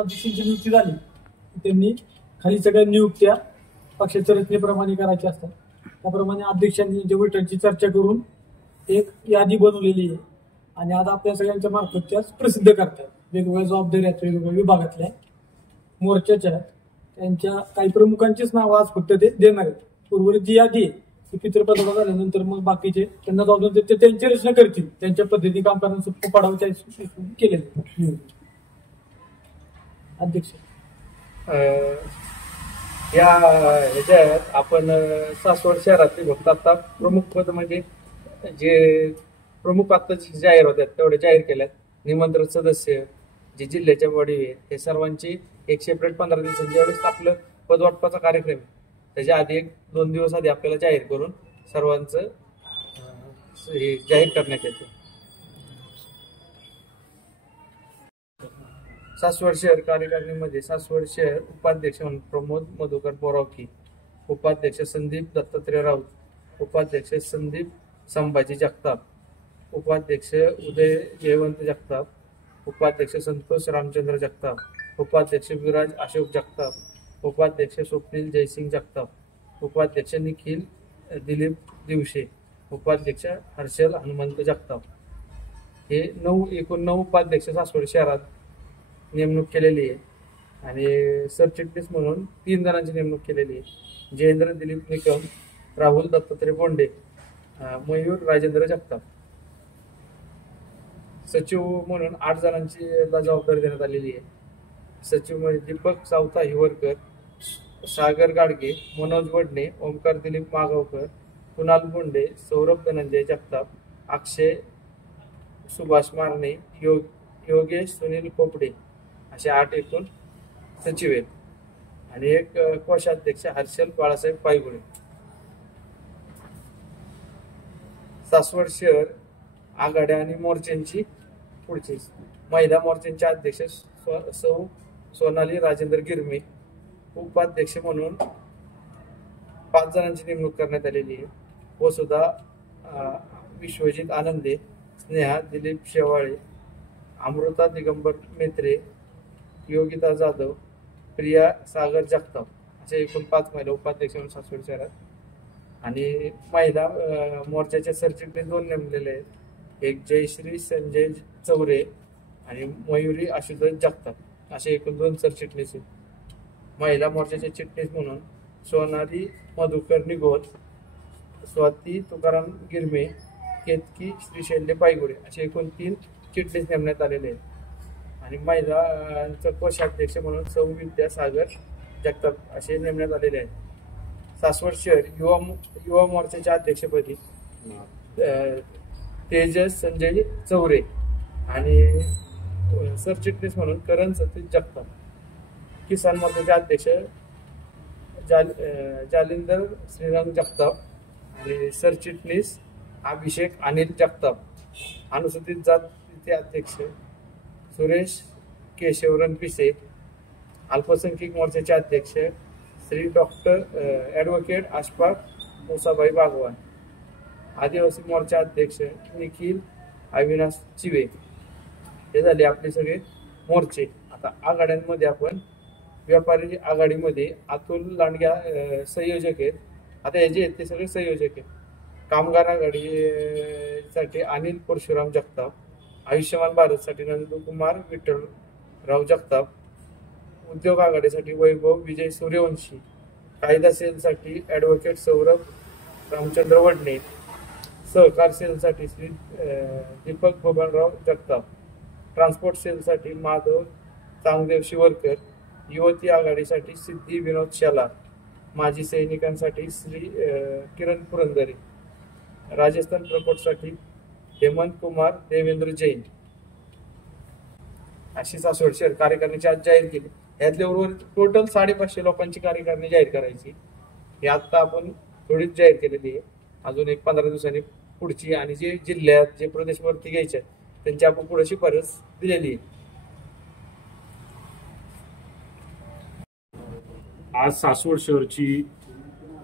अध्यक्षांची नियुक्ती झाली त्यांनी खाली सगळ्या नियुक्त्या पक्षाच्या रचनेप्रमाणे करायच्या असतात. त्याप्रमाणे अध्यक्षांनी जे बैठकीची चर्चा करून एक यादी बनवलेली आहे आणि आता आपल्या सगळ्यांच्या मार्फत त्यास प्रसिद्ध करतात. वेगवेगळ्या जबाबदारी आहेत वेगवेगळ्या विभागातल्या मोर्चाच्या त्यांच्या काही प्रमुखांचीच नावं आज फक्त ते देणार आहेत. उर्वरित जी यादी आहे ती पितृपदाला झाल्यानंतर मग बाकीचे त्यांना जबाबदारी ते त्यांची रचना करतील, त्यांच्या पद्धती काम करण्याचं पाडावं केलेलं. अध्यक्ष या ह्याच्यात आपण सासवड शहरातले फक्त आता प्रमुख पद म्हणजे जे प्रमुख आता जाहीर होत्यात तेवढे जाहीर केल्यात. निमंत्रण सदस्य जे जिल्ह्याच्या बॉडी आहेत हे सर्वांची 1 एप्रिल 15 दिवसांच्या ज्यावेळेस आपलं पदवाटपाचा कार्यक्रम आहे त्याच्या आधी 1-2 दिवस आधी आपल्याला जाहीर करून सर्वांचं हे जाहीर करण्यात येते. सासवड शहर कार्यकारिणीमध्ये सासवड शहर उपाध्यक्ष म्हणून प्रमोद मधुकर बोरावकी, उपाध्यक्ष संदीप दत्तात्रय राऊत, उपाध्यक्ष संदीप संभाजी जगताप, उपाध्यक्ष उदय जयवंत जगताप, उपाध्यक्ष संतोष रामचंद्र जगताप, उपाध्यक्ष विराज अशोक जगताप, उपाध्यक्ष स्वप्नील जयसिंग जगताप, उपाध्यक्ष निखिल दिलीप दिवशे, उपाध्यक्ष हर्षल हनुमंत जगताप. हे एकूण 9 उपाध्यक्ष सासवड शहरात नेमणूक केलेली आहे आणि सरचिटणीस म्हणून 3 जणांची नेमणूक केलेली आहे. जयेंद्र दिलीप निकम, राहुल दत्तात्रय बोंडे, मयूर राजेंद्र जगताप. सचिव म्हणून 8 जणांची जबाबदारी देण्यात आलेली आहे. सचिव म्हणजे दीपक सावता हिवरकर, सागर गाडगे, मनोज वडणे, ओमकार दिलीप मागावकर, कुणाल बोंडे, सौरभ धनंजय जगताप, अक्षय सुभाष मारणे, योगेश सुनील कोपडे असे 8 एकूण सचिव आहेत आणि एक कोषाध्यक्ष हर्षल बाळासाहेब पायगुळे. सासवड शहर आघाड्या आणि मोर्चांची पुढची महिला मोर्चांचे अध्यक्ष सौ सोनाली राजेंद्र गिरमे, उपाध्यक्ष म्हणून 5 जणांची नेमणूक करण्यात आलेली आहे. वसुधा विश्वजित आनंदे, स्नेहा दिलीप शेवाळे, अमृता दिगंबर मेत्रे, योगिता जाधव, प्रिया सागर जगताप असे एकूण 5 महिला उपाध्यक्ष म्हणून सासवड शहरात. आणि महिला मोर्चाचे सरचिटणीस 2 नेमलेले आहेत. एक जयश्री संजय चौरे आणि मयुरी आशुतोष जगताप असे एकूण 2 सरचिटणीस आहेत. महिला मोर्चाचे चिटणीस म्हणून सोनाली मधुकर निगोल, स्वाती तुकाराम गिरमे, केतकी श्रीशैल्य पायगुडे असे एकूण 3 चिटणीस नेमण्यात आलेले आहेत. आणि महिलांचा कोषाध्यक्ष म्हणून सौ विद्या सागर जगताप असे नेमण्यात आलेले आहेत. सासवड शहर युवा मोर्चाच्या अध्यक्षपदी तेजस संजय चौरे आणि सरचिटणीस म्हणून करण सतीश जगताप. किसान मोर्चाचे अध्यक्ष जालिंदर श्रीरंग जगताप आणि सरचिटणीस अभिषेक अनिल जगताप. अनुसूचित जातीचे अध्यक्ष सुरेश केशवरन पिसे. अल्पसंख्याक मोर्चाचे अध्यक्ष श्री डॉक्टर ॲडव्होकेट अशफाक मुसाबाई बागवान. आदिवासी मोर्चा अध्यक्ष निखिल अविनाश चिवे. हे झाले आपले सगळे मोर्चे. आता आघाड्यांमध्ये आपण व्यापारी आघाडीमध्ये अतुल लांडग्या संयोजक आहेत. आता हे जे आहेत ते सगळे संयोजक आहेत. कामगार आघाडीसाठी अनिल परशुराम जगताप, आयुष्यमान भारतसाठी नंदकुमार विठ्ठलराव जगताप, उद्योग आघाडीसाठी वैभव विजय सूर्यवंशी, कायदा सेलसाठी ॲडव्होकेट सौरभ रामचंद्र वडणे, सहकार सेलसाठी श्री दीपक बबनराव जगताप, ट्रान्सपोर्ट सेलसाठी माधव चांगदेव शिवरकर, युवती आघाडीसाठी सिद्धी विनोद शेलार, माजी सैनिकांसाठी श्री किरण पुरंदरे, राजस्थान प्रकोटसाठी हेमंत कुमार देवेंद्र जैन अशी सासवड शहर कार्यकारिणीची आज जाहीर केली. यातल्या उर्वरित टोटल 550 लोकांची कार्यकारिणी जाहीर करायची. ही आता आपण थोडीच जाहीर केलेली आहे. अजून एक 15 दिवसांनी पुढची आणि जे जिल्ह्यात जे प्रदेशवरती घ्यायचे आहेत त्यांची आपण पुढे शिफारस दिलेली आहे. आज सासवड शहरची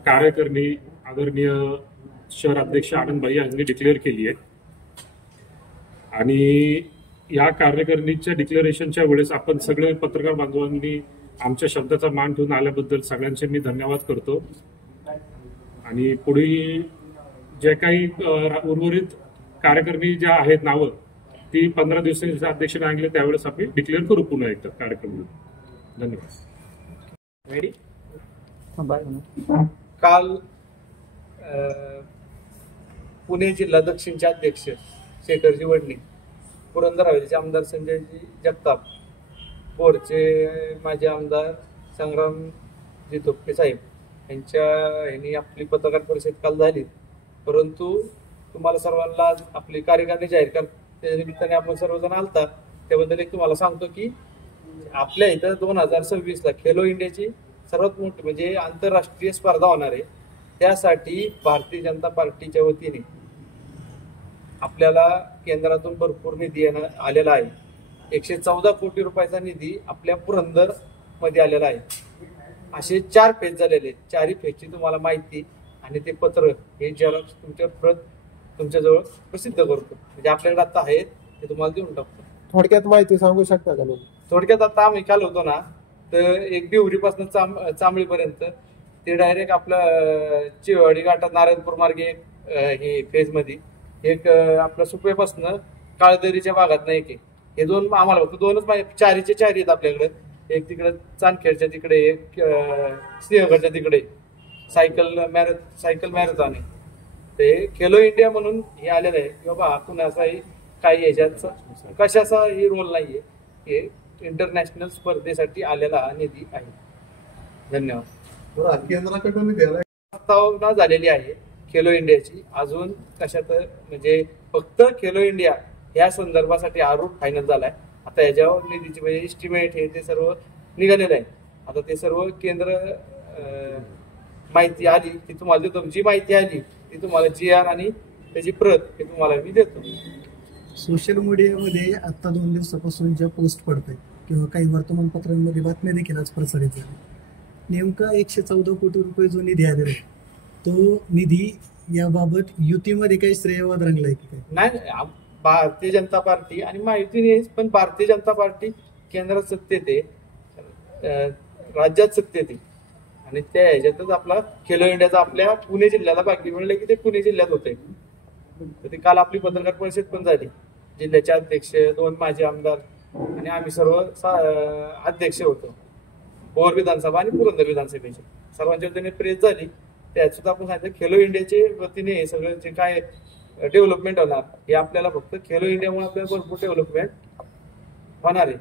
कार्यकारिणी आदरणीय शहर अध्यक्ष आनंदभाई यांनी डिक्लेअर केली आहे आणि या कार्यकारिणीच्या डिक्लेरेशनच्या वेळेस आपण सगळे पत्रकार बांधवांनी आमच्या शब्दाचा मान ठेवून आल्याबद्दल सगळ्यांचे मी धन्यवाद करतो. आणि पुढे जे काही उर्वरित कार्यकारिणी ज्या आहेत नावं ती 15 दिवसांच्या अध्यक्ष सांगितले त्यावेळेस आम्ही डिक्लेअर करू पुन्हा एकदा कार्यक्रम. धन्यवाद. रेडी. काल पुणे जिल्हा दक्षिणचे अध्यक्ष शेखरजी वडणे, पुरंदर हवेलीचे आमदार संजयजी जगताप, बोरचे माजी आमदार संग्रामजी धोपटे साहेब यांनी आपली पत्रकार परिषद काल झाली. परंतु तुम्हाला सर्वांना आज आपली कार्यकारिणी जाहीर त्या निमित्ताने आपण सर्वजण आलता. त्याबद्दल एक तुम्हाला सांगतो की आपल्या इथं 2026ला खेलो इंडियाची सर्वात मोठी म्हणजे आंतरराष्ट्रीय स्पर्धा होणार आहे. त्यासाठी भारतीय जनता पार्टीच्या वतीने आपल्याला केंद्रातून भरपूर निधी आलेला आहे. 114 कोटी रुपयाचा निधी आपल्या पुरंदर मध्ये आलेला आहे. असे 4 फेज झालेले. 4ही फेजची तुम्हाला माहिती आणि ते पत्र हे झेरॉक्स तुमच्या प्रत तुमच्याजवळ प्रसिद्ध करतो. म्हणजे आपल्याकडे आता आहेत ते तुम्हाला देऊन टाकतो. थोडक्यात माहिती सांगू शकता का? थोडक्यात आता आम्ही काल होतो ना तर एक डिवरीपासून चांबळीपर्यंत ते डायरेक्ट आपलं चिवडी घाटात नारायणपूर मार्गे हे फेज मध्ये एक आपलं सुपेपासनं काळदरीच्या भागात एक आहे. हे दोन आम्हाला फक्त 2च माहिती. 4चे 4 आहेत आपल्याकडे. एक तिकडे चांदखेडच्या तिकडे, एक सिंहगडच्या तिकडे सायकल मॅरेथॉन आहे. ते खेलो इंडिया म्हणून हे आलेलं आहे की बाबा कुणाचाही काही ह्याच्यात कशाचाही रोल नाहीये. हे इंटरनॅशनल स्पर्धेसाठी आलेला निधी आहे. धन्यवाद. केंद्राकडून प्रस्तावना झालेली आहे खेलो इंडियाची. अजून कशात म्हणजे फक्त खेलो इंडिया या संदर्भासाठी हा रूट फायनल झालाय. आता याच्यावर निधीची म्हणजे इस्टिमेट हे ते सर्व निघालेलं आहे. आता ते सर्व केंद्र माहिती आली ती तुम्हाला देतो. जी माहिती आली ती तुम्हाला GR आणि त्याची प्रत हे तुम्हाला मी देतो. सोशल मीडियामध्ये आता 2 दिवसापासून ज्या पोस्ट पडत आहेत किंवा काही वर्तमानपत्रांमध्ये बातम्या देखील आज प्रसारित झाल्या. नेमका 114 कोटी रुपये जो निधी आलेला आहे तो निधी याबाबत युतीमध्ये काही श्रेयवाद रंगलाय की काय? नाही, भारतीय जनता पार्टी आणि महायुतीने पण भारतीय जनता पार्टी केंद्रात सत्तेत आहे, राज्यात सत्तेत आहे आणि त्या ह्याच्यातच आपला खेलो इंडियाचा आपल्या पुणे जिल्ह्याला भाग्य मिळलं की ते पुणे जिल्ह्यात होते. तर ते काल आपली पत्रकार परिषद पण झाली. जिल्ह्याचे अध्यक्ष, 2 माजी आमदार आणि आम्ही सर्व अध्यक्ष होतो. भोर विधानसभा आणि पुरंदर विधानसभेचे सर्वांच्या वतीने प्रेस झाली. त्यात सुद्धा आपण सांगितलं खेलो इंडियाचे वतीने हे सगळं जे काय डेव्हलपमेंट होणार हे आपल्याला फक्त खेलो इंडियामुळे आपल्याला भरपूर डेव्हलपमेंट होणार आहे.